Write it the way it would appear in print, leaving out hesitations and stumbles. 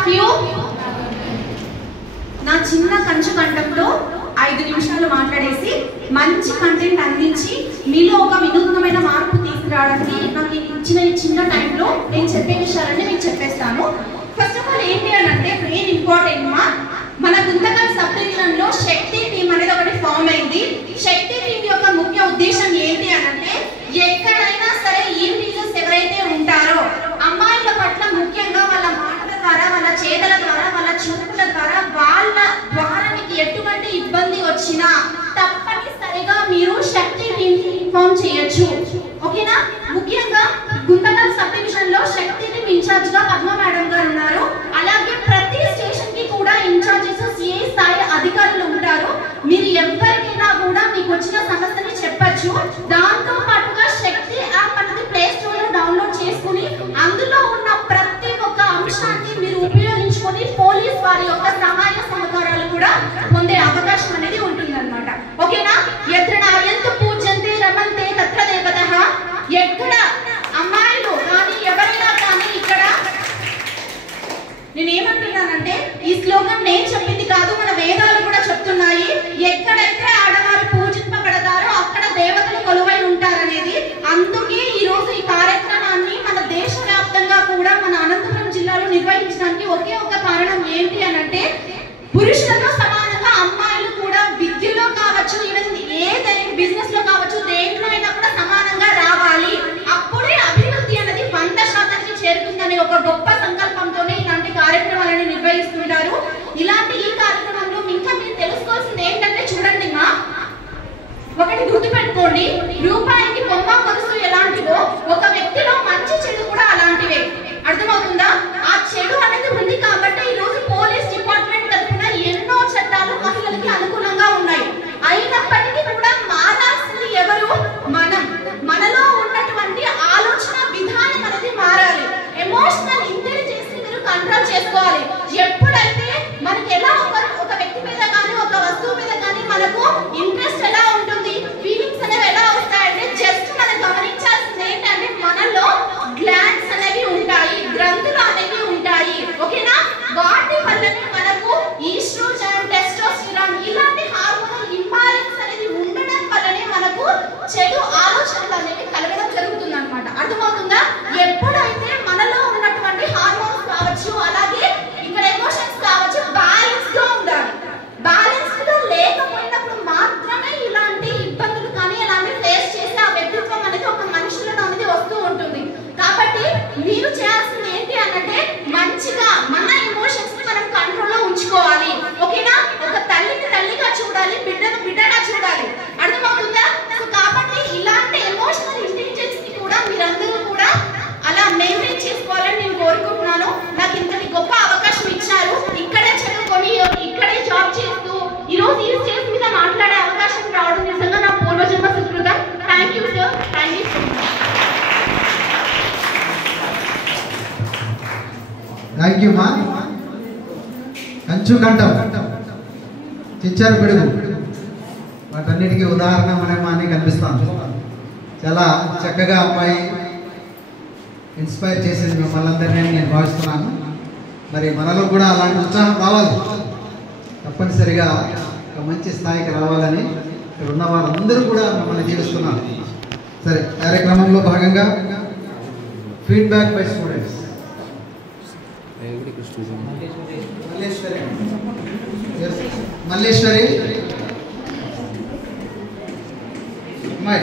Of you. నా చిన్న కంచు కంఠంలో 5 నిమిషాలు మాట్లాడేసి మంచి కంటెంట్ అందించి మీలో ఒక వినూత్నమైన మార్పు తీసుకురావడానికి నాకు ఇచ్చిన ఈ చిన్న టైంలో నేను చెప్పే విషయాలన్నీ మీకు చెప్పేస్తాను. ఫస్ట్ ఆఫ్ ఆల్ ఏంటి అని అంటే మెయిన్ ఇంపార్టెంట్ మన గుంతకల్ సబ్ డివిజన్ లో శక్తి టీమ్ అనేది ఒకటి ఫామ్ అయింది. శక్తి టీమ్ యొక్క ముఖ్య ఉద్దేశం ఏంటి అని అంటే ఎక్కడైనా సరే ఇండివిజువల్స్ ఎవరైతే ఉంటారో అమ్మాయిల పట్ల ముఖ్యంగా వాళ్ళ మాటల ద్వారా, వాళ్ళ చేతల ద్వారా, వాళ్ళ చూపుల ద్వారా, వాళ్ళ ద్వారా మీకు ఎటువంటి ఇబ్బంది వచ్చినా తప్పనిసరిగా మీరు శక్తి టీమ్ ఇన్ఫార్మ్ చేయొచ్చు. ఓకేనా? ముఖ్యంగా గుంతకల్ సబ్ డివిజన్ లో శక్తి టీమ్ ఇన్ఛార్జ్ గా పద్మ మేడం గారు ఉన్నారు. అలాగే ప్రతి స్టేషన్ కి కూడా ఇన్ఛార్జెస్ సిఐ స్థాయి అధికారులు ఉంటారు. మీరు ఎవరికైనా కూడా మీకు వచ్చిన సమస్యని చెప్పచ్చు. దాంతో పాటుగా శక్తి యాప్ అనేది ప్లే స్టోర్ లో డౌన్లోడ్ చేసుకుని అందులో ఉన్న ప్రతి ఒక్క అంశాన్ని మీరు ఉపయోగించుకొని పోలీస్ వారి యొక్క సహాయ సహకారాలు కూడా పొందే అవకాశం అనేది ఉంటుందన్నమాట. ఓకేనా? ఎత్ర నాయంతు పూజ్యంతే రమంతే తత్ర దేవతః. ఎక్కడ అమ్మాయిలు కానీ ఎవరైనా కానీ ఇక్కడ నేను ఏమంటున్నానంటే ఈ శ్లోకం నేను చెప్పింది కాదు, మన వేదాలు కూడా చెప్తున్నాయి. ఎక్కడైతే ఆడవారు పూజింపబడతారో అక్కడ దేవతలు కొలువై ఉంటారనేది. అందుకే ఈ రోజు ఈ కార్యక్రమాన్ని మన దేశవ్యాప్తంగా కూడా మన అనంతపురం జిల్లాలో నిర్వహించడానికి ఒకే ఒక కారణం ఏంటి అని అంటే పురుషులతో సమానంగా అమ్మాయిలు కూడా విద్యలో కావచ్చు, ఏదైనా బిజినెస్ లో కావచ్చు, దేంట్లో అయినా కూడా సమానంగా రావాలి. అప్పుడే అభివృద్ధి అనేది 100% చేరుతుందనే ఒక గొప్ప సంకల్పంతోనే ఇలాంటి కార్యక్రమాలను నిర్వహిస్తుంటారు. ఇలాంటి ఈ కార్యక్రమంలో ఇంకా మీరు తెలుసుకోవాల్సింది ఏంటంటే చూడండి ఒకటి గుర్తుపెట్టుకోండి, రూపాయికి బొమ్మ కొలుసు ఎలాంటివో ఒక వ్యక్తిలో మంచి చెడు కూడా అలాంటివే. అర్థమవుతుందా? ఆ చెడు అనేది ఉంది కాబట్టి ఈ రోజు పోలీస్ డిపార్ట్మెంట్ తరఫున ఎన్నో చట్టాలు మహిళలకి అనుకూలంగా ఉన్నాయి. అయినప్పటికీ కూడా మారాల్సింది ఎవరు? మనలో ఉన్నటువంటి ఆలోచన విధానం అనేది మారాలి. ఎమోషనల్ ఇంటెలిజెన్స్ ని మీరు కంట్రోల్ చేసుకోవాలి. ఎప్పుడైతే మనకి ఎలా ఒక వ్యక్తి మీద కానీ ఒక వస్తువు మీద కానీ మనకు ఇంట్రెస్ట్ ఎలా ఉంటుంది, ఫీలింగ్స్ అనేవి ఎలా వస్తాయంటే జస్ట్ మనం గమనించాల్సింది ఏంటంటే మనలో గ్లాండ్స్ అనేవి ఉంటాయి, గ్రంథులు అనేవి ఉంటాయి. ఓకేనా? వాటి వల్లనే మనకు ఈస్ట్రోజన్, టెస్టోస్టెరాన్ ఇలాంటి హార్మోనల్ ఇంబాలెన్స్ అనేది ఉండడం వల్లనే మనకు చెడు ఆలోచనలు అనేవి కలగడం జరుగుతుంది అన్నమాట. అర్థమవుతుందా? ఎప్పుడైతే మనలో ఉన్నటువంటి హార్మోన్స్ కావచ్చు, అలాగే ఇక్కడ ఎమోషన్స్ కావచ్చు బ్యాలెన్స్ గా ఉండాలి. బ్యాలెన్స్ గా లేకపోయినప్పుడు మాత్రమే ఇలాంటి ఇబ్బందులు కానీ ఇలాంటి ఫేస్ చేసి ఆ వ్యక్తిత్వం అనేది ఒక మనుషులలో అనేది వస్తూ ఉంటుంది. కాబట్టి మీరు చేయాల్సింది ఏంటి అనంటే మంచిగా మన ఎమోషన్స్ ని మనం కంట్రోల్ లో ఉంచుకోవాలి. ఓకేనా? ఒక తల్లిని తల్లిగా చూడాలి, బిడ్డను బిడ్డగా చూడాలి. అర్థమవుతుందా? సో కాబట్టి ఇలాంటి ఎమోషనల్ ఇంటెలిజెన్స్ ని కూడా మీరందరూ కూడా అలా మెయింటైన్ చేసుకోవాలని నేను కోరుకుంటున్నాను. నాకు ఇంతటి గొప్ప అవకాశం ఇచ్చారు. ఇక్కడే చదువుకొని ఇక్కడే జాబ్ చేస్తూ ఈ రోజు ఈ స్టేజ్ మీద మాట్లాడే అవకాశం రావడం నిజంగా నా పూర్వజన్మ సుకృతం. Thank you sir. Thank you so much. Thank you మా. కంచు కంఠం, చిచ్చారు పిడుగు, వాటన్నిటికీ ఉదాహరణ మనమా అని కనిపిస్తాను. చాలా చక్కగా అమ్మాయి ఇన్స్పైర్ చేసింది మిమ్మల్ని అందరినీ నేను భావిస్తున్నాను. మరి మనలో కూడా అలాంటి ఉత్సాహం రావాలి, తప్పనిసరిగా ఒక మంచి స్థాయికి రావాలని ఇక్కడ ఉన్న వారందరూ కూడా మిమ్మల్ని జీవిస్తున్నారు. సరే, కార్యక్రమంలో భాగంగా ఫీడ్బ్యాక్ బై స్టూడెంట్స్. మల్లేశ్వరి అమ్మాయి